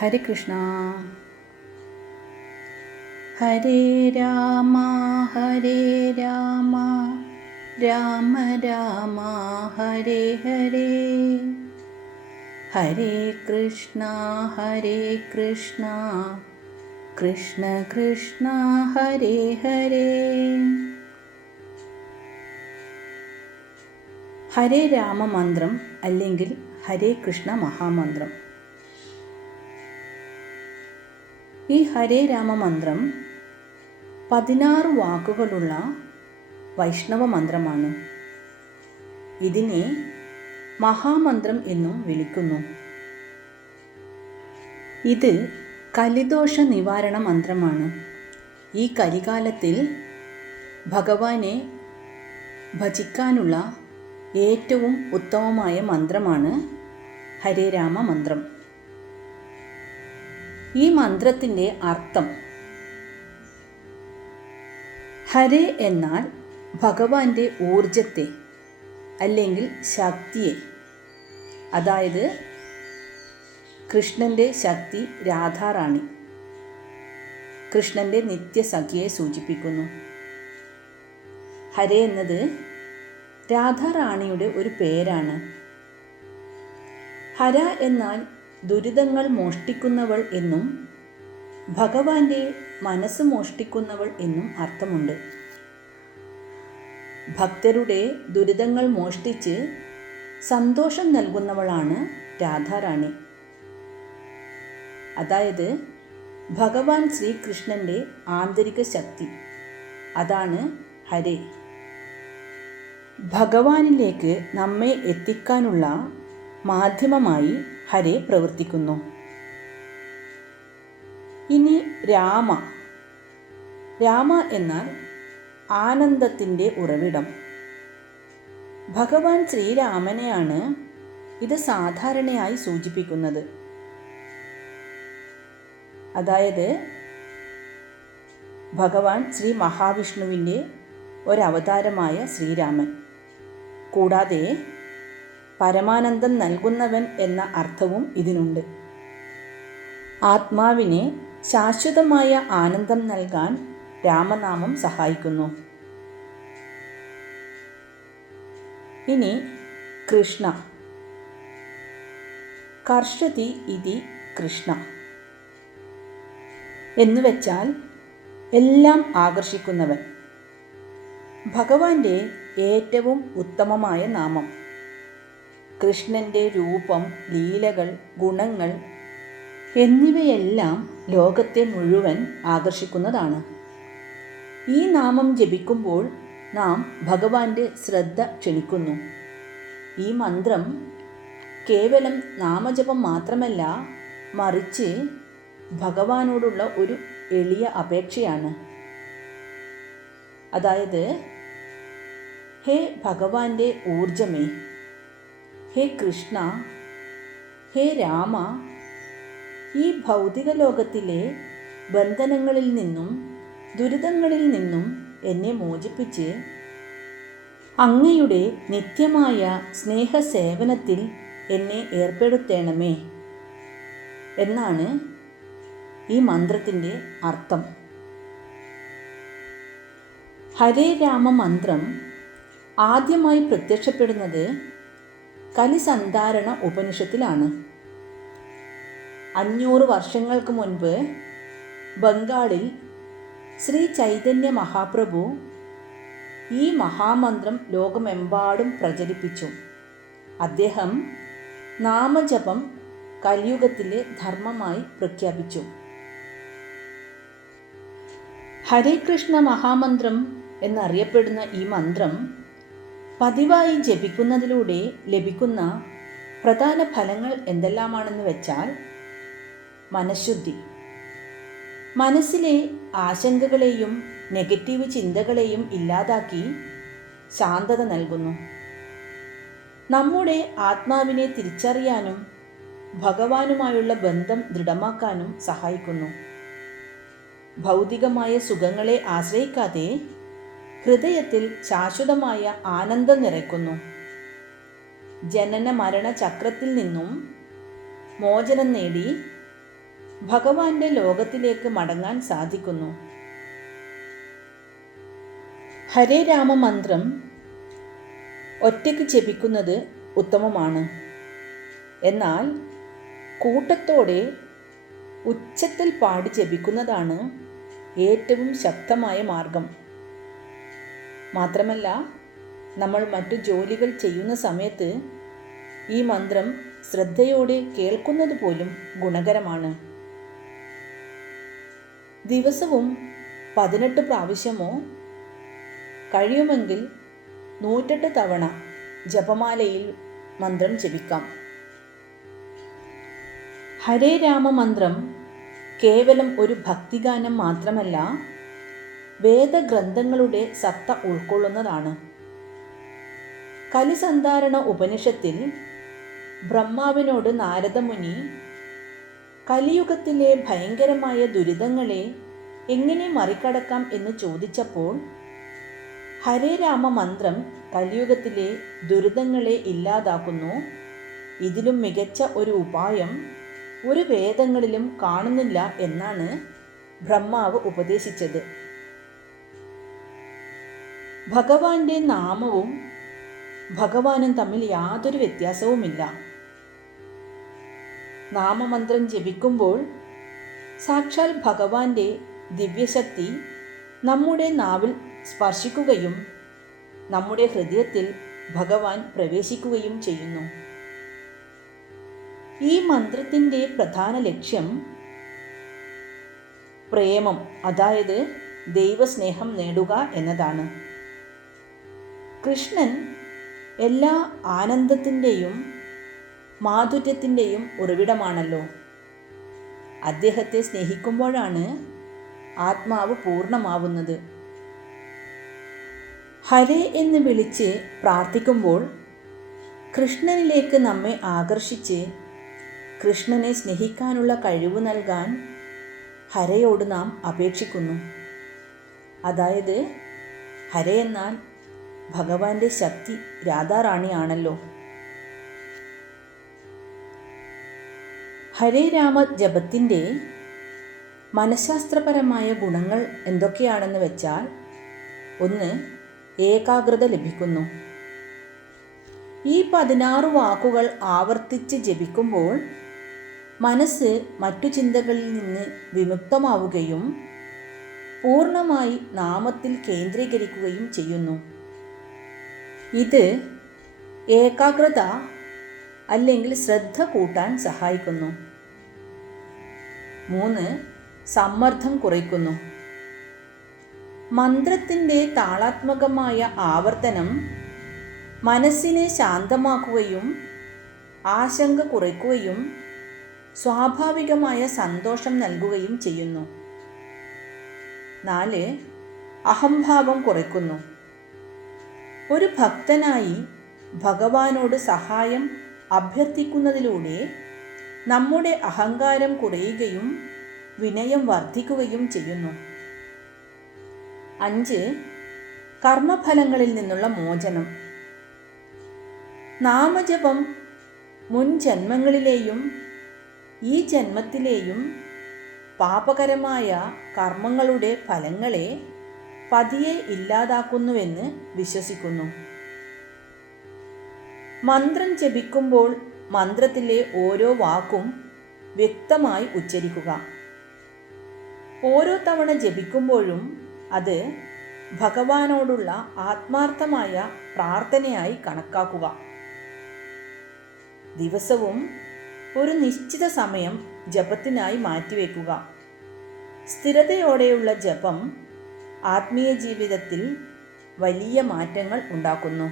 ഹരേ കൃഷ്ണ. ഹരേ രാമ ഹരേ രാമ രാമ രാമ ഹരേ ഹരേ, ഹരേ കൃഷ്ണ കൃഷ്ണ കൃഷ്ണ ഹരേ ഹരേ. ഹരേ രാമ മന്ത്രം അല്ലെങ്കിൽ ഹരേ കൃഷ്ണ മഹാമന്ത്രം. ഈ ഹരേ രാമ മന്ത്രം 16 വാക്കുകളുള്ള വൈഷ്ണവ മന്ത്രമാണ്. ഇതിനെ മഹാമന്ത്രം എന്നും വിളിക്കുന്നു. ഇത് കലിദോഷ നിവാരണ മന്ത്രമാണ്. ഈ കലികാലത്തിൽ ഭഗവാനെ ഭജിക്കാനുള്ള ഏറ്റവും ഉത്തമമായ മന്ത്രമാണ് ഹരേ രാമ മന്ത്രം. ഈ മന്ത്രത്തിൻ്റെ അർത്ഥം, ഹരേ എന്നാൽ ഭഗവാന്റെ ഊർജത്തെ അല്ലെങ്കിൽ ശക്തിയെ, അതായത് കൃഷ്ണൻ്റെ ശക്തി രാധാറാണി, കൃഷ്ണൻ്റെ നിത്യസഖിയെ സൂചിപ്പിക്കുന്നു. ഹരേ എന്നത് രാധാറാണിയുടെ ഒരു പേരാണ്. ഹര എന്നാൽ ദുരിതങ്ങൾ മോഷ്ടിക്കുന്നവൾ എന്നും ഭഗവാന്റെ മനസ്സ് മോഷ്ടിക്കുന്നവൾ എന്നും അർത്ഥമുണ്ട്. ഭക്തരുടെ ദുരിതങ്ങൾ മോഷ്ടിച്ച് സന്തോഷം നൽകുന്നവളാണ് രാധാറാണി. അതായത് ഭഗവാൻ ശ്രീകൃഷ്ണൻ്റെ ആന്തരിക ശക്തി, അതാണ് ഹരേ. ഭഗവാനിലേക്ക് നമ്മെ എത്തിക്കാനുള്ള മാധ്യമമായി ഹരേ പ്രവർത്തിക്കുന്നു. ഇനി രാമ എന്നാൽ ആനന്ദത്തിൻ്റെ ഉറവിടം. ഭഗവാൻ ശ്രീരാമനെയാണ് ഇത് സാധാരണയായി സൂചിപ്പിക്കുന്നത്. അതായത് ഭഗവാൻ ശ്രീ മഹാവിഷ്ണുവിൻ്റെ ഒരവതാരമായ ശ്രീരാമൻ. കൂടാതെ പരമാനന്ദം നൽകുന്നവൻ എന്ന അർത്ഥവും ഇതിനുണ്ട്. ആത്മാവിനെ ശാശ്വതമായ ആനന്ദം നൽകാൻ രാമനാമം സഹായിക്കുന്നു. ഇനി കൃഷ്ണ. കർഷതി ഇതി കൃഷ്ണ എന്നുവെച്ചാൽ എല്ലാം ആകർഷിക്കുന്നവൻ. ഭഗവാന്റെ ഏറ്റവും ഉത്തമമായ നാമം. കൃഷ്ണൻ്റെ രൂപം, ലീലകൾ, ഗുണങ്ങൾ എന്നിവയെല്ലാം ലോകത്തെ മുഴുവൻ ആകർഷിക്കുന്നതാണ്. ഈ നാമം ജപിക്കുമ്പോൾ നാം ഭഗവാന്റെ ശ്രദ്ധ ക്ഷണിക്കുന്നു. ഈ മന്ത്രം കേവലം നാമജപം മാത്രമല്ല, മറിച്ച് ഭഗവാനോടുള്ള ഒരു എളിയ അപേക്ഷയാണ്. അതായത്, ഹേ ഭഗവാന്റെ ഊർജമേ, ഹേ കൃഷ്ണ, ഹേ രാമ, ഈ ഭൗതിക ലോകത്തിലെ ബന്ധനങ്ങളിൽ നിന്നും ദുരിതങ്ങളിൽ നിന്നും എന്നെ മോചിപ്പിച്ച് അങ്ങയുടെ നിത്യമായ സ്നേഹസേവനത്തിൽ എന്നെ ഏർപ്പെടുത്തേണമേ എന്നാണ് ഈ മന്ത്രത്തിൻ്റെ അർത്ഥം. ഹരേ രാമ മന്ത്രം ആദ്യമായി പ്രത്യക്ഷപ്പെടുന്നത് കലിസന്ധാരണ ഉപനിഷത്തിലാണ്. 500 വർഷങ്ങൾക്ക് മുൻപ് ബംഗാളിൽ ശ്രീ ചൈതന്യ മഹാപ്രഭു ഈ മഹാമന്ത്രം ലോകമെമ്പാടും പ്രചരിപ്പിച്ചു. അദ്ദേഹം നാമജപം കലിയുഗത്തിലെ ധർമ്മമായി പ്രഖ്യാപിച്ചു. ഹരേ കൃഷ്ണ മഹാമന്ത്രം എന്നറിയപ്പെടുന്ന ഈ മന്ത്രം പതിവായി ജപിക്കുന്നതിലൂടെ ലഭിക്കുന്ന പ്രധാന ഫലങ്ങൾ എന്തെല്ലാമാണെന്ന് വെച്ചാൽ, മനഃശുദ്ധി, മനസ്സിലെ ആശങ്കകളെയും നെഗറ്റീവ് ചിന്തകളെയും ഇല്ലാതാക്കി ശാന്തത നൽകുന്നു. നമ്മുടെ ആത്മാവിനെ തിരിച്ചറിയാനും ഭഗവാനുമായുള്ള ബന്ധം ദൃഢമാക്കാനും സഹായിക്കുന്നു. ഭൗതികമായ സുഖങ്ങളെ ആശ്രയിക്കാതെ ഹൃദയത്തിൽ ശാശ്വതമായ ആനന്ദം നിറയ്ക്കുന്നു. ജനന മരണ ചക്രത്തിൽ നിന്നും മോചനം നേടി ഭഗവാന്റെ ലോകത്തിലേക്ക് മടങ്ങാൻ സാധിക്കുന്നു. ഹരേ രാമ മന്ത്രം ഒറ്റയ്ക്ക് ജപിക്കുന്നത് ഉത്തമമാണ്. എന്നാൽ കൂട്ടത്തോടെ ഉച്ചത്തിൽ പാടി ജപിക്കുന്നതാണ് ഏറ്റവും ശക്തമായ മാർഗം. മാത്രമല്ല, നമ്മൾ മറ്റു ജോലികൾ ചെയ്യുന്ന സമയത്ത് ഈ മന്ത്രം ശ്രദ്ധയോടെ കേൾക്കുന്നത് പോലും ഗുണകരമാണ്. ദിവസവും 18 പ്രാവശ്യമോ കഴിയുമെങ്കിൽ 108 തവണ ജപമാലയിൽ മന്ത്രം ജപിക്കാം. ഹരേ രാമ മന്ത്രം കേവലം ഒരു ഭക്തിഗാനം മാത്രമല്ല, വേദഗ്രന്ഥങ്ങളുടെ സത്ത ഉൾക്കൊള്ളുന്നതാണ്. കലിസന്ധാരണ ഉപനിഷത്തിൽ ബ്രഹ്മാവിനോട് നാരദമുനി കലിയുഗത്തിലെ ഭയങ്കരമായ ദുരിതങ്ങളെ എങ്ങനെ മറികടക്കാം എന്ന് ചോദിച്ചപ്പോൾ, ഹരേ രാമ മന്ത്രം കലിയുഗത്തിലെ ദുരിതങ്ങളെ ഇല്ലാതാക്കുന്നു. ഇതിലും മികച്ച ഒരു ഉപായം ഒരു വേദങ്ങളിലും കാണുന്നില്ല എന്നാണ് ബ്രഹ്മാവ് ഉപദേശിച്ചത്. ഭഗവാന്റെ നാമവും ഭഗവാനും തമ്മിൽ യാതൊരു വ്യത്യാസവുമില്ല. നാമമന്ത്രം ജപിക്കുമ്പോൾ സാക്ഷാൽ ഭഗവാന്റെ ദിവ്യശക്തി നമ്മുടെ നാവിൽ സ്പർശിക്കുകയും നമ്മുടെ ഹൃദയത്തിൽ ഭഗവാൻ പ്രവേശിക്കുകയും ചെയ്യുന്നു. ഈ മന്ത്രത്തിൻ്റെ പ്രധാന ലക്ഷ്യം പ്രേമം, അതായത് ദൈവസ്നേഹം നേടുക എന്നതാണ്. കൃഷ്ണൻ എല്ലാ ആനന്ദത്തിൻ്റെയും മാധുര്യത്തിൻ്റെയും ഉറവിടമാണല്ലോ. അദ്ദേഹത്തെ സ്നേഹിക്കുമ്പോഴാണ് ആത്മാവ് പൂർണ്ണമാവുന്നത്. ഹരേ എന്ന് വിളിച്ച് പ്രാർത്ഥിക്കുമ്പോൾ കൃഷ്ണനിലേക്ക് നമ്മെ ആകർഷിച്ച് കൃഷ്ണനെ സ്നേഹിക്കാനുള്ള കഴിവ് നൽകാൻ ഹരയോട് നാം അപേക്ഷിക്കുന്നു. അതായത് ഹരേ എന്നാൽ ഭഗവാന്റെ ശക്തി, രാധാറാണിയാണല്ലോ. ഹരേ രാമ ജപത്തിൻ്റെ മനഃശാസ്ത്രപരമായ ഗുണങ്ങൾ എന്തൊക്കെയാണെന്ന് വെച്ചാൽ, 1. ഏകാഗ്രത ലഭിക്കുന്നു. ഈ 16 വാക്കുകൾ ആവർത്തിച്ച് ജപിക്കുമ്പോൾ മനസ്സ് മറ്റു ചിന്തകളിൽ നിന്ന് വിമുക്തമാവുകയും പൂർണ്ണമായി നാമത്തിൽ കേന്ദ്രീകരിക്കുകയും ചെയ്യുന്നു. ഇത് ഏകാഗ്രത അല്ലെങ്കിൽ ശ്രദ്ധ കൂട്ടാൻ സഹായിക്കുന്നു. 3. സമ്മർദ്ദം കുറയ്ക്കുന്നു. മന്ത്രത്തിൻ്റെ താളാത്മകമായ ആവർത്തനം മനസ്സിനെ ശാന്തമാക്കുകയും ആശങ്ക കുറയ്ക്കുകയും സ്വാഭാവികമായ സന്തോഷം നൽകുകയും ചെയ്യുന്നു. 4. അഹംഭാവം കുറയ്ക്കുന്നു. ഒരു ഭക്തനായി ഭഗവാനോട് സഹായം അഭ്യർത്ഥിക്കുന്നതിലൂടെ നമ്മുടെ അഹങ്കാരം കുറയുകയും വിനയം വർദ്ധിക്കുകയും ചെയ്യുന്നു. 5. കർമ്മഫലങ്ങളിൽ നിന്നുള്ള മോചനം. നാമജപം മുൻ ജന്മങ്ങളിലെയും ഈ ജന്മത്തിലെയും പാപകരമായ കർമ്മങ്ങളുടെ ഫലങ്ങളെ പതിയെ ഇല്ലാതാക്കുന്നുവെന്ന് വിശ്വസിക്കുന്നു. മന്ത്രം ജപിക്കുമ്പോൾ മന്ത്രത്തിലെ ഓരോ വാക്കും വ്യക്തമായി ഉച്ചരിക്കുക. ഓരോ തവണ ജപിക്കുമ്പോഴും അത് ഭഗവാനോടുള്ള ആത്മാർത്ഥമായ പ്രാർത്ഥനയായി കണക്കാക്കുക. ദിവസവും ഒരു നിശ്ചിത സമയം ജപത്തിനായി മാറ്റിവെക്കുക. സ്ഥിരതയോടെയുള്ള ജപം ആത്മീയ ജീവിതത്തിൽ വലിയ മാറ്റങ്ങൾ ഉണ്ടാക്കുന്നു.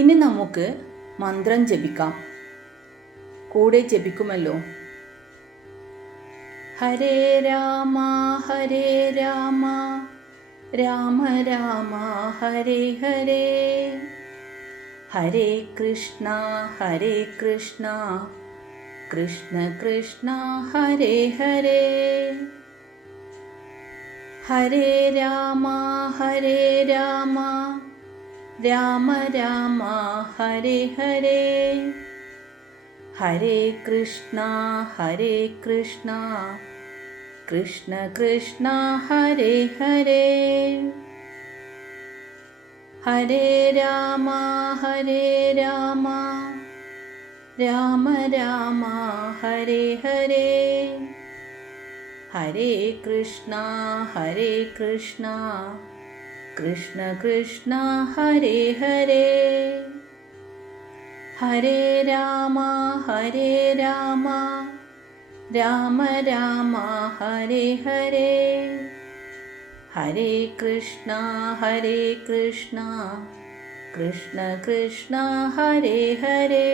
ഇനി നമുക്ക് മന്ത്രം ജപിക്കാം. കൂടെ ജപിക്കുമല്ലോ. ഹരേ രാമ ഹരേ രാമ രാമ രാമ ഹരേ ഹരേ, ഹരേ കൃഷ്ണ കൃഷ്ണ കൃഷ്ണ ഹരേ ഹരേ, ഹരേ രാമ രാമ രാമ ഹരേ ഹരേ, ഹരേ കൃഷ്ണ ഹരേ കൃഷ്ണ കൃഷ്ണ കൃഷ്ണ ഹരേ ഹരേ ഹരേ രാമ ഹരേ രാമ രാമ രാമ ഹരേ ഹരേ ഹരേ കൃഷ്ണ കൃഷ്ണ കൃഷ്ണ ഹരേ ഹരേ ഹരേ രാമ രാമ രാമ ഹരേ ഹരേ ഹരേ കൃഷ്ണ കൃഷ്ണ കൃഷ്ണ ഹരേ ഹരേ